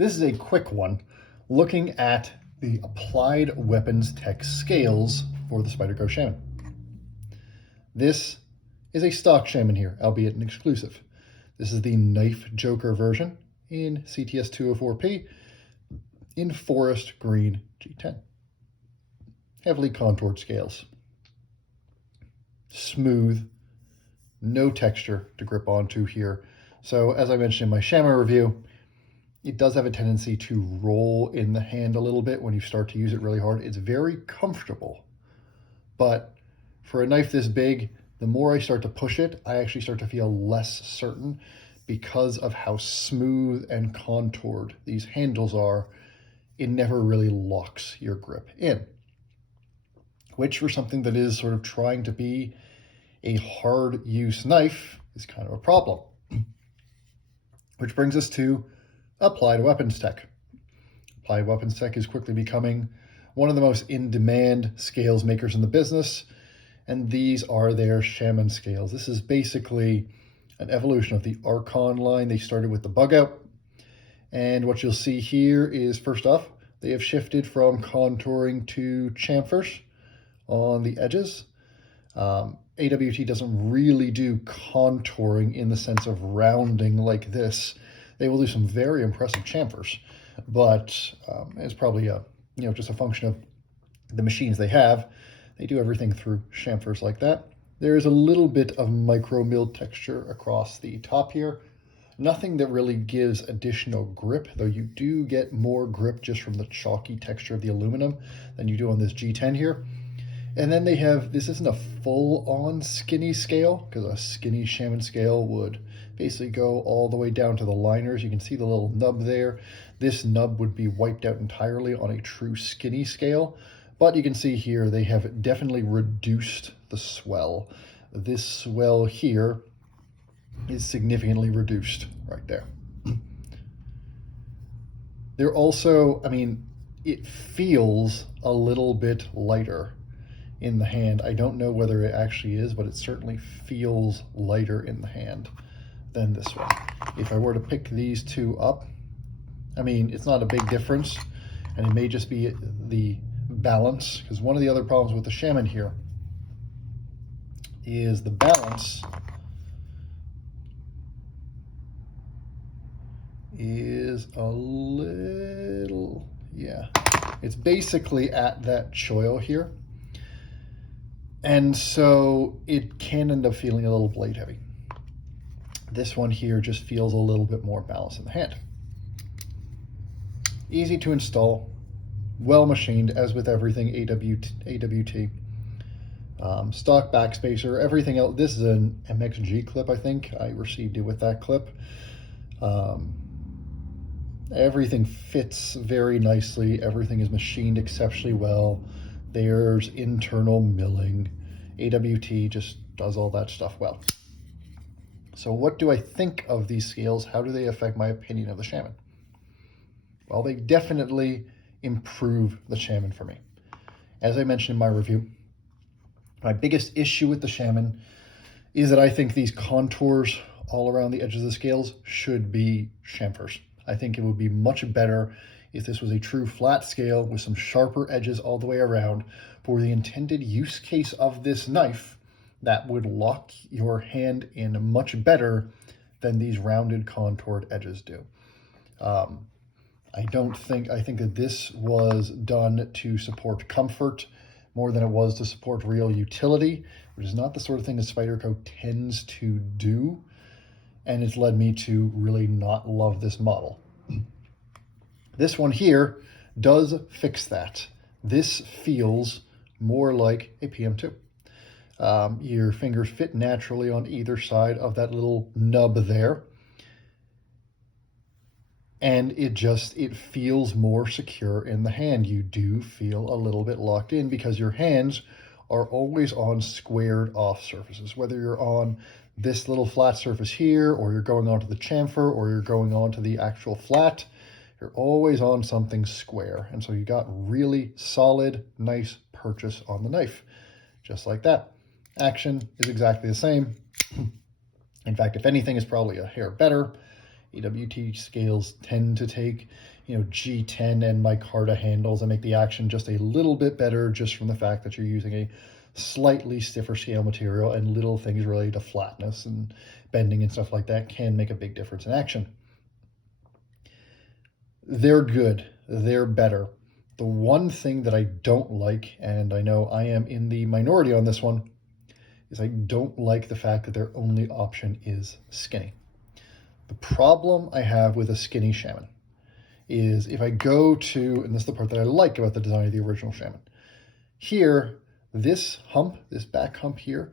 This is a quick one looking at the Applied Weapons Tech scales for the Spyderco Shaman. This is a stock Shaman here, albeit an exclusive. This is the Knife Joker version in CTS 204P in Forest Green G10. Heavily contoured scales. Smooth, no texture to grip onto here. So as I mentioned in my Shaman review, it does have a tendency to roll in the hand a little bit when you start to use it really hard. It's very comfortable, but for a knife this big, the more I start to push it, I actually start to feel less certain because of how smooth and contoured these handles are. It never really locks your grip in, which for something that is sort of trying to be a hard use knife is kind of a problem. Which brings us to Applied Weapons Tech. Applied Weapons Tech is quickly becoming one of the most in-demand scales makers in the business, and these are their Shaman scales. This is basically an evolution of the Archon line. They started with the bug out, and what you'll see here is, first off, they have shifted from contouring to chamfers on the edges. AWT doesn't really do contouring in the sense of rounding like this. They will do some very impressive chamfers, but it's probably just a function of the machines they have. They do everything through chamfers like that. There is a little bit of micro milled texture across the top here. Nothing that really gives additional grip, though you do get more grip just from the chalky texture of the aluminum than you do on this G10 here. And then they have, this isn't a full-on skinny scale, because a skinny Shaman scale would basically go all the way down to the liners. You can see the little nub there. This nub would be wiped out entirely on a true skinny scale. But you can see here they have definitely reduced the swell. This swell here is significantly reduced right there. They're also, it feels a little bit lighter in the hand. I don't know whether it actually is, but it certainly feels lighter in the hand than this one. If I were to pick these two up, it's not a big difference, and it may just be the balance, because one of the other problems with the Shaman here is the balance is a little, it's basically at that choil here. And so it can end up feeling a little blade heavy. This one here just feels a little bit more balanced in the hand. Easy to install, well machined, as with everything AWT. Stock backspacer, everything else. This is an MXG clip, I think. I received it with that clip. Everything fits very nicely. Everything is machined exceptionally well. There's internal milling. AWT just does all that stuff well. So what do I think of these scales? How do they affect my opinion of the Shaman? Well, they definitely improve the Shaman for me. As I mentioned in my review, my biggest issue with the Shaman is that I think these contours all around the edges of the scales should be chamfers. I think it would be much better if this was a true flat scale with some sharper edges all the way around for the intended use case of this knife that would lock your hand in much better than these rounded contoured edges do. I think that this was done to support comfort more than it was to support real utility, which is not the sort of thing that Spyderco tends to do, and it's led me to really not love this model. This one here does fix that. This feels more like a PM2. Your fingers fit naturally on either side of that little nub there. And it feels more secure in the hand. You do feel a little bit locked in because your hands are always on squared off surfaces, whether you're on this little flat surface here, or you're going onto the chamfer, or you're going onto the actual flat. You're always on something square. And so you got really solid, nice purchase on the knife, just like that. Action is exactly the same. In fact, if anything, is probably a hair better. AWT scales tend to take, G10 and micarta handles and make the action just a little bit better just from the fact that you're using a slightly stiffer scale material, and little things related to flatness and bending and stuff like that can make a big difference in action. They're good. They're better. The one thing that I don't like, and I know I am in the minority on this one, is I don't like the fact that their only option is skinny. The problem I have with a skinny Shaman is if I go to, and this is the part that I like about the design of the original Shaman, here, this hump, this back hump here,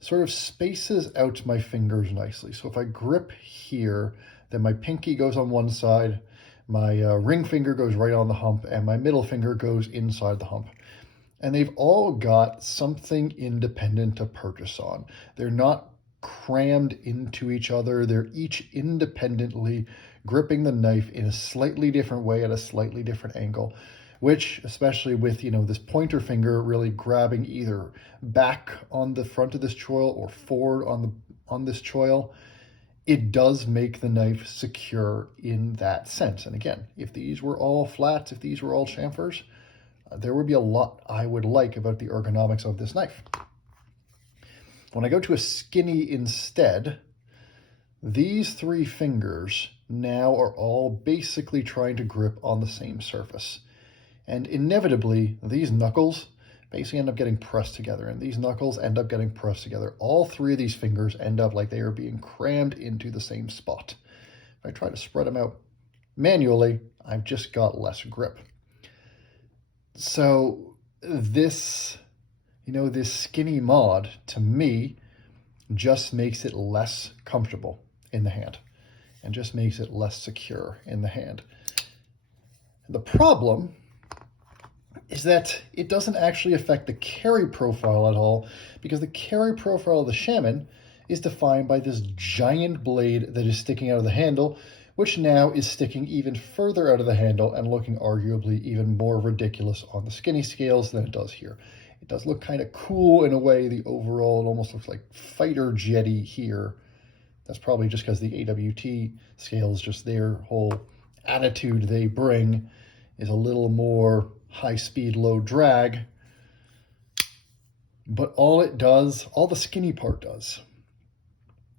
sort of spaces out my fingers nicely. So if I grip here, then my pinky goes on one side, my ring finger goes right on the hump, and my middle finger goes inside the hump. And they've all got something independent to purchase on. They're not crammed into each other. They're each independently gripping the knife in a slightly different way at a slightly different angle, which, especially with, this pointer finger really grabbing either back on the front of this choil or forward on this choil, it does make the knife secure in that sense. And again, if these were all flats, if these were all chamfers, there would be a lot I would like about the ergonomics of this knife. When I go to a skinny instead, these three fingers now are all basically trying to grip on the same surface. And inevitably, these knuckles basically end up getting pressed together, and these knuckles end up getting pressed together. All three of these fingers end up like they are being crammed into the same spot. If I try to spread them out manually, I've just got less grip. So this, this skinny mod, to me, just makes it less comfortable in the hand and just makes it less secure in the hand. The problem is that it doesn't actually affect the carry profile at all, because the carry profile of the Shaman is defined by this giant blade that is sticking out of the handle, which now is sticking even further out of the handle and looking arguably even more ridiculous on the skinny scales than it does here. It does look kind of cool in a way. The overall, it almost looks like fighter jetty here. That's probably just because the AWT scales, just their whole attitude they bring is a little more high speed, low drag. But all it does, all the skinny part does,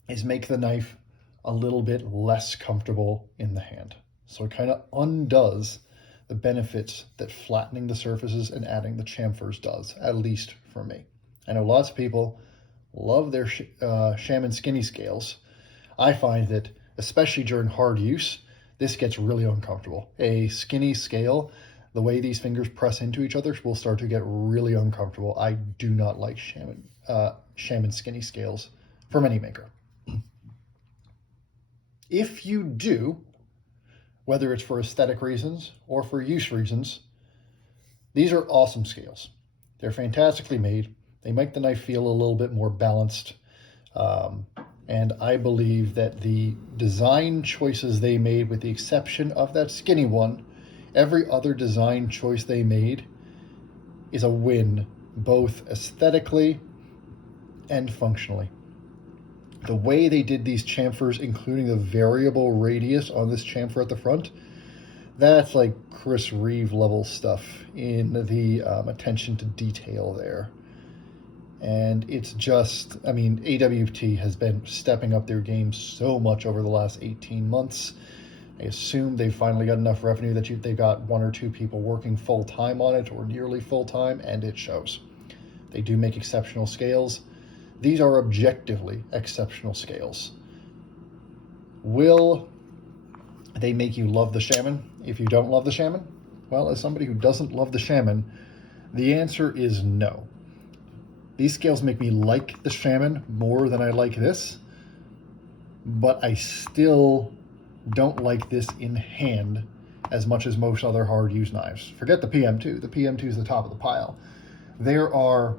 is make the knife a little bit less comfortable in the hand. So it kind of undoes the benefits that flattening the surfaces and adding the chamfers does, at least for me. I know lots of people love their Shaman skinny scales. I find that, especially during hard use, this gets really uncomfortable. A skinny scale, the way these fingers press into each other, will start to get really uncomfortable. I do not like Shaman skinny scales from any maker. If you do, whether it's for aesthetic reasons or for use reasons, these are awesome scales. They're fantastically made. They make the knife feel a little bit more balanced. And I believe that the design choices they made, with the exception of that skinny one, every other design choice they made is a win, both aesthetically and functionally. The way they did these chamfers, including the variable radius on this chamfer at the front, that's like Chris Reeve level stuff in the attention to detail there. And it's just, AWT has been stepping up their game so much over the last 18 months. I assume they've finally got enough revenue that they've got one or two people working full-time on it, or nearly full-time, and it shows. They do make exceptional scales. These are objectively exceptional scales. Will they make you love the Shaman if you don't love the Shaman? Well, as somebody who doesn't love the Shaman, the answer is no. These scales make me like the Shaman more than I like this, but I still don't like this in hand as much as most other hard use knives. Forget the PM2. The PM2 is the top of the pile. There are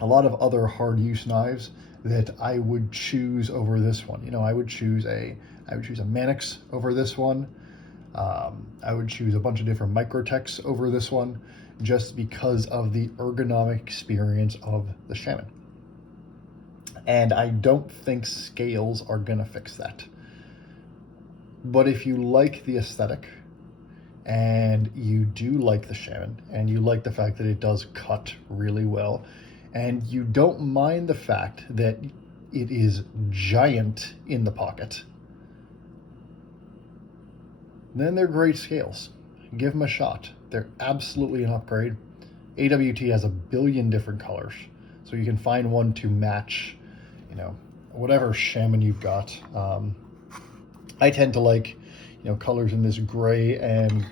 a lot of other hard use knives that I would choose over this one. I would choose a Manix over this one. I would choose a bunch of different Microtechs over this one, just because of the ergonomic experience of the Shaman. And I don't think scales are gonna fix that. But if you like the aesthetic, and you do like the Shaman, and you like the fact that it does cut really well, and you don't mind the fact that it is giant in the pocket, then they're great scales. Give them a shot. They're absolutely an upgrade. AWT has a billion different colors, so you can find one to match, you know, whatever Shaman you've got. I tend to like, colors in this gray and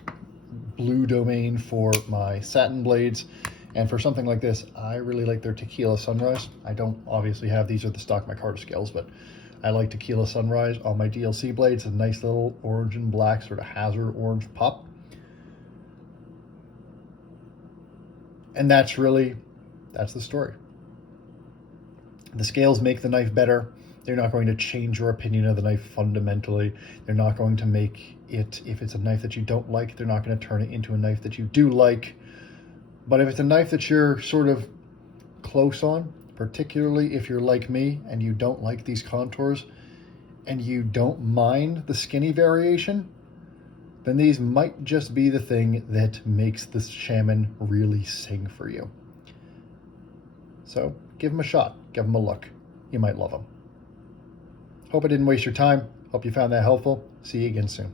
blue domain for my satin blades. And for something like this, I really like their Tequila Sunrise. I don't obviously have, these are the stock micarta scales, but I like Tequila Sunrise on my DLC blades. A nice little orange and black sort of hazard orange pop. And that's the story. The scales make the knife better. They're not going to change your opinion of the knife fundamentally. They're not going to make it, if it's a knife that you don't like, they're not going to turn it into a knife that you do like. But if it's a knife that you're sort of close on, particularly if you're like me and you don't like these contours and you don't mind the skinny variation, then these might just be the thing that makes the Shaman really sing for you. So give them a shot, give them a look. You might love them. Hope I didn't waste your time. Hope you found that helpful. See you again soon.